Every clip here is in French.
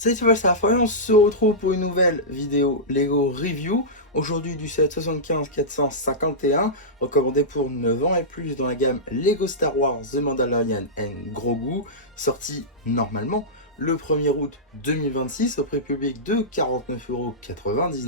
Salut tout le monde, c'est Raphaël, on se retrouve pour une nouvelle vidéo Lego Review. Aujourd'hui du set 75-451, recommandé pour 9 ans et plus dans la gamme Lego Star Wars The Mandalorian and Grogu, sorti normalement le 1er août 2026 au prix public de 49,99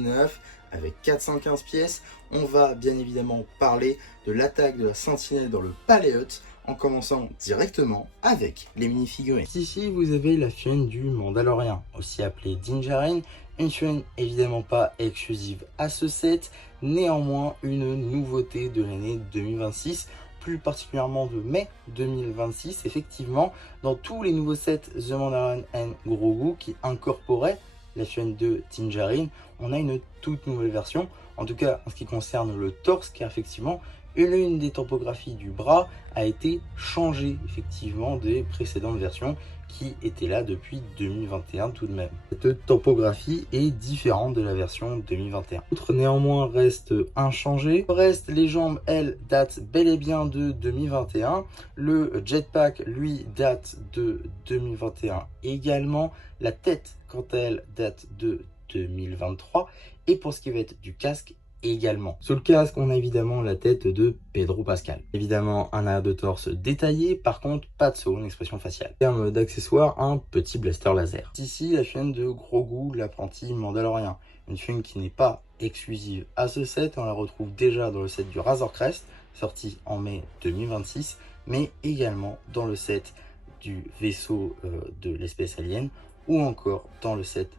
€ avec 415 pièces. On va bien évidemment parler de l'attaque de la sentinelle dans le Palais Hutt, en commençant directement avec les mini-figurines. Ici, vous avez la figurine du Mandalorian, aussi appelée Din Djarin, une figurine évidemment pas exclusive à ce set, néanmoins une nouveauté de l'année 2026, plus particulièrement de mai 2026, effectivement, dans tous les nouveaux sets The Mandalorian and Grogu qui incorporaient la figurine de Din Djarin, on a une toute nouvelle version, en tout cas en ce qui concerne le torse, car effectivement, une des topographies du bras a été changée effectivement des précédentes versions qui étaient là depuis 2021 tout de même. Cette topographie est différente de la version 2021. L'autre néanmoins reste inchangé. Le reste, les jambes, elles, datent bel et bien de 2021. Le jetpack, lui, date de 2021 également. La tête, quant à elle, date de 2023. Et pour ce qui va être du casque, également. Sur le casque, on a évidemment la tête de Pedro Pascal. Évidemment, un arrière de torse détaillé, par contre, pas de saut, une expression faciale. En termes d'accessoires, un petit blaster laser. Ici, la figurine de Grogu, l'apprenti Mandalorien. Une figurine qui n'est pas exclusive à ce set, on la retrouve déjà dans le set du Razor Crest, sorti en mai 2026, mais également dans le set du vaisseau de l'espèce alien, ou encore dans le set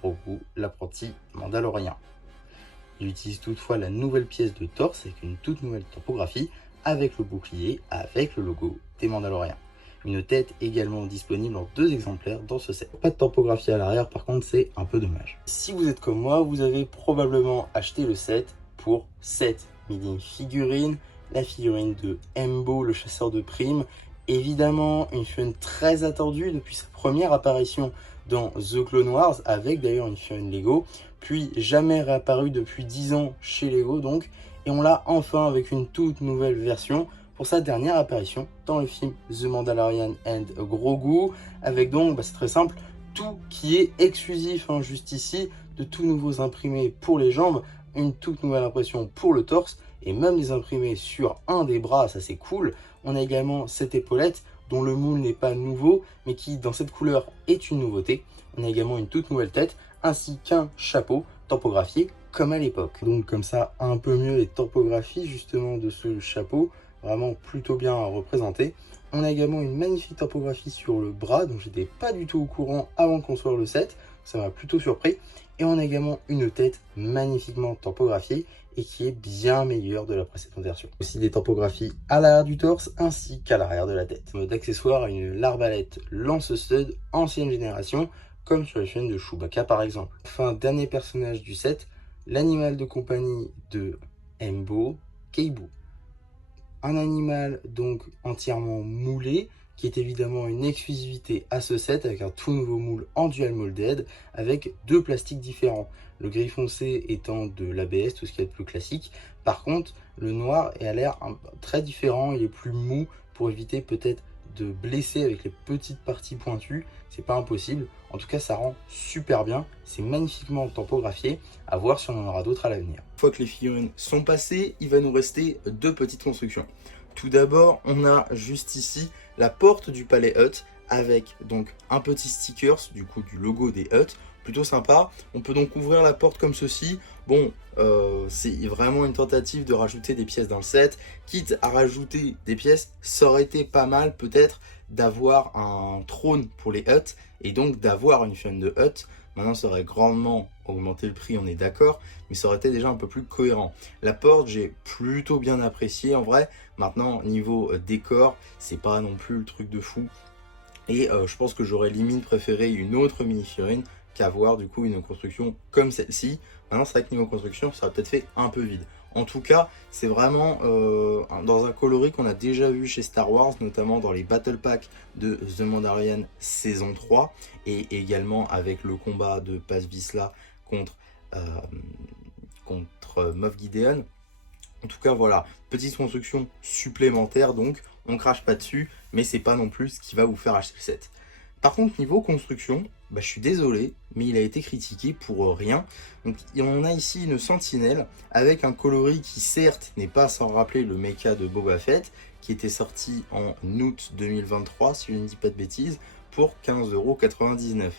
Grogu, l'apprenti Mandalorien. Il utilise toutefois la nouvelle pièce de torse avec une toute nouvelle topographie, avec le bouclier, avec le logo des Mandaloriens. Une tête également disponible en 2 exemplaires dans ce set. Pas de topographie à l'arrière, par contre c'est un peu dommage. Si vous êtes comme moi, vous avez probablement acheté le set pour cette mini figurine, la figurine de Embo, le chasseur de primes. Évidemment, une figurine très attendue depuis sa première apparition dans The Clone Wars, avec d'ailleurs une figurine Lego, puis jamais réapparue depuis 10 ans chez Lego donc, et on l'a enfin avec une toute nouvelle version pour sa dernière apparition dans le film The Mandalorian and Grogu, avec donc, c'est très simple, tout qui est exclusif juste ici, de tout nouveaux imprimés pour les jambes, une toute nouvelle impression pour le torse, et même des imprimés sur un des bras, ça c'est cool. On a également cette épaulette dont le moule n'est pas nouveau, mais qui dans cette couleur est une nouveauté. On a également une toute nouvelle tête, ainsi qu'un chapeau topographié comme à l'époque. Donc comme ça, un peu mieux les topographies justement de ce chapeau, vraiment plutôt bien représenté. On a également une magnifique topographie sur le bras, dont j'étais pas du tout au courant avant de construire le set, ça m'a plutôt surpris. Et on a également une tête magnifiquement topographiée et qui est bien meilleure de la précédente version. Aussi des topographies à l'arrière du torse ainsi qu'à l'arrière de la tête. Mode accessoire, une l'arbalète lance-stud ancienne génération, comme sur les chaînes de Chewbacca par exemple. Enfin, dernier personnage du set, l'animal de compagnie de Embo, Keibu. Un animal donc entièrement moulé, qui est évidemment une exclusivité à ce set, avec un tout nouveau moule en dual molded, avec 2 plastiques différents. Le gris foncé étant de l'ABS, tout ce qui est plus classique. Par contre, le noir est à l'air très différent, il est plus mou, pour éviter peut-être de blesser avec les petites parties pointues. C'est pas impossible, en tout cas ça rend super bien, c'est magnifiquement topographié, à voir si on en aura d'autres à l'avenir. Une fois que les figurines sont passées, il va nous rester 2 petites constructions. Tout d'abord, on a juste ici la porte du Palais Hutt avec donc un petit stickers du coup du logo des Hutt, plutôt sympa. On peut donc ouvrir la porte comme ceci. Bon, c'est vraiment une tentative de rajouter des pièces dans le set. Quitte à rajouter des pièces, ça aurait été pas mal peut-être d'avoir un trône pour les Hutt et donc d'avoir une figurine de Hutt. Maintenant, ça aurait grandement augmenté le prix, on est d'accord, mais ça aurait été déjà un peu plus cohérent. La porte, j'ai plutôt bien apprécié en vrai. Maintenant, niveau décor, c'est pas non plus le truc de fou. Et je pense que j'aurais limite préféré une autre mini-figurine qu'avoir du coup une construction comme celle-ci. Maintenant, c'est vrai que niveau construction, ça aurait peut-être fait un peu vide. En tout cas, c'est vraiment dans un coloris qu'on a déjà vu chez Star Wars, notamment dans les Battle Packs de The Mandalorian saison 3 et également avec le combat de Paz Vizsla contre Moff Gideon. En tout cas, voilà, petite construction supplémentaire, donc on crache pas dessus, mais c'est pas non plus ce qui va vous faire acheter le set. Par contre, niveau construction, bah, je suis désolé, mais il a été critiqué pour rien. Donc on a ici une sentinelle avec un coloris qui certes n'est pas sans rappeler le mecha de Boba Fett, qui était sorti en août 2023, si je ne dis pas de bêtises, pour 15,99 €.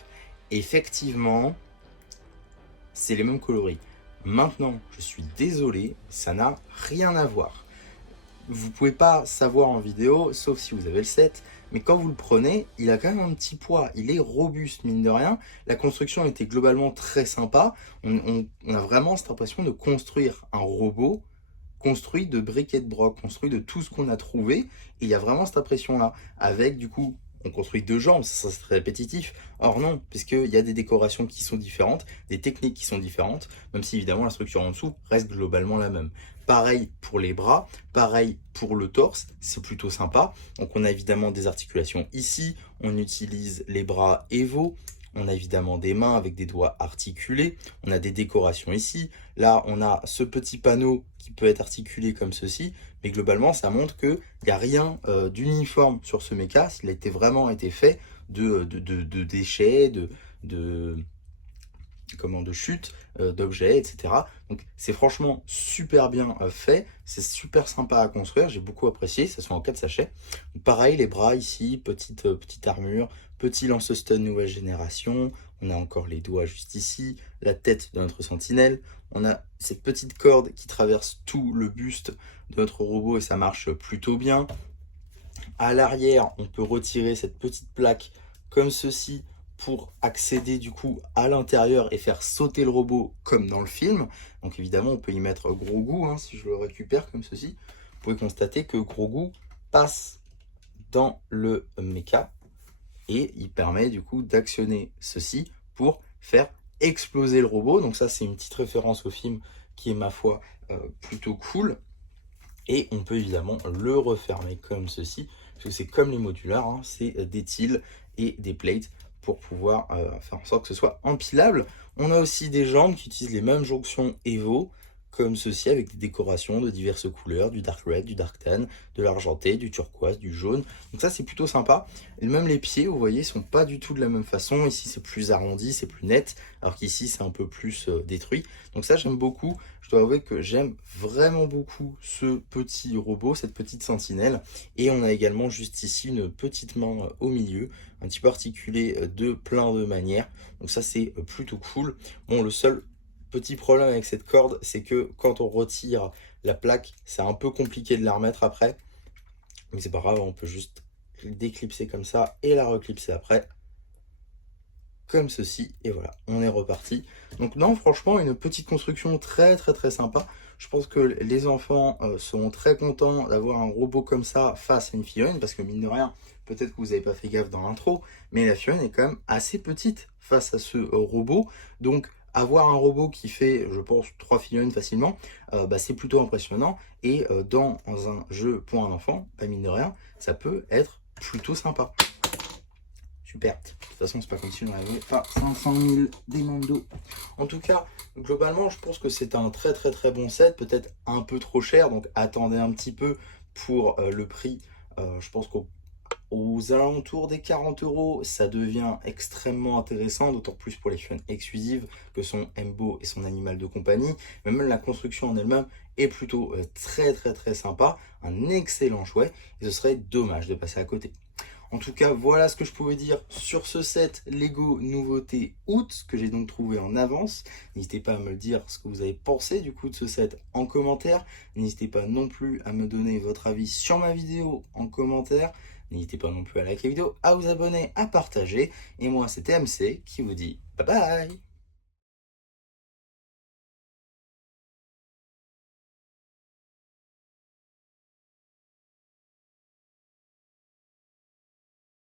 Effectivement, c'est les mêmes coloris. Maintenant, je suis désolé, ça n'a rien à voir. Vous pouvez pas savoir en vidéo, sauf si vous avez le set, mais quand vous le prenez, il a quand même un petit poids, il est robuste mine de rien. La construction était globalement très sympa. On a vraiment cette impression de construire un robot construit de briques et de broc, construit de tout ce qu'on a trouvé. Et il y a vraiment cette impression-là, avec du coup, on construit deux jambes, ça c'est très répétitif. Or non, puisqu'il y a des décorations qui sont différentes, des techniques qui sont différentes, même si évidemment la structure en dessous reste globalement la même. Pareil pour les bras, pareil pour le torse, c'est plutôt sympa. Donc on a évidemment des articulations ici, on utilise les bras Evo, on a évidemment des mains avec des doigts articulés, on a des décorations ici. Là, on a ce petit panneau qui peut être articulé comme ceci, mais globalement, ça montre qu'il n'y a rien d'uniforme sur ce mecha. Il a vraiment été fait de déchets, de chute d'objets, etc. Donc c'est franchement super bien fait, c'est super sympa à construire, j'ai beaucoup apprécié, ça sont en 4 sachets. Donc, pareil, les bras ici, petite armure, petit lance-stun nouvelle génération, on a encore les doigts juste ici, la tête de notre sentinelle, on a cette petite corde qui traverse tout le buste de notre robot et ça marche plutôt bien. À l'arrière, on peut retirer cette petite plaque comme ceci pour accéder du coup à l'intérieur et faire sauter le robot comme dans le film. Donc évidemment, on peut y mettre Grogu, hein, si je le récupère comme ceci. Vous pouvez constater que Grogu passe dans le mecha et il permet du coup d'actionner ceci pour faire exploser le robot. Donc ça, c'est une petite référence au film qui est, ma foi, plutôt cool. Et on peut évidemment le refermer comme ceci, parce que c'est comme les modulaires, hein, c'est des tiles et des plates pour pouvoir faire en sorte que ce soit empilable. On a aussi des jambes qui utilisent les mêmes jonctions Evo, comme ceci, avec des décorations de diverses couleurs, du dark red, du dark tan, de l'argenté, du turquoise, du jaune. Donc ça, c'est plutôt sympa. Et même les pieds, vous voyez, sont pas du tout de la même façon. Ici, c'est plus arrondi, c'est plus net, alors qu'ici, c'est un peu plus détruit. Donc ça, j'aime beaucoup. Je dois avouer que j'aime vraiment beaucoup ce petit robot, cette petite sentinelle. Et on a également juste ici une petite main au milieu, un petit peu articulée de plein de manières. Donc ça, c'est plutôt cool. Bon, le seul petit problème avec cette corde, c'est que quand on retire la plaque, c'est un peu compliqué de la remettre après. Mais c'est pas grave, on peut juste déclipser comme ça et la reclipser après. Comme ceci, et voilà, on est reparti. Donc non, franchement, une petite construction très sympa. Je pense que les enfants seront très contents d'avoir un robot comme ça face à une figurine, parce que mine de rien, peut-être que vous n'avez pas fait gaffe dans l'intro, mais la figurine est quand même assez petite face à ce robot. Donc avoir un robot qui fait, je pense, 3 figurines facilement, bah, c'est plutôt impressionnant. Et dans un jeu pour un enfant, pas mine de rien, ça peut être plutôt sympa. Super. De toute façon, c'est pas comme si on n'avait pas 500 000 demandos. En tout cas, globalement, je pense que c'est un très bon set. Peut-être un peu trop cher, donc attendez un petit peu pour le prix. Je pense qu'aux alentours des 40 €, ça devient extrêmement intéressant, d'autant plus pour les figurines exclusives que sont Embo et son animal de compagnie. Mais même la construction en elle-même est plutôt très sympa. Un excellent jouet. Et ce serait dommage de passer à côté. En tout cas, voilà ce que je pouvais dire sur ce set Lego nouveauté août, que j'ai donc trouvé en avance. N'hésitez pas à me le dire ce que vous avez pensé du coup de ce set en commentaire. N'hésitez pas non plus à me donner votre avis sur ma vidéo en commentaire. N'hésitez pas non plus à liker la vidéo, à vous abonner, à partager. Et moi, c'était MC qui vous dit bye bye.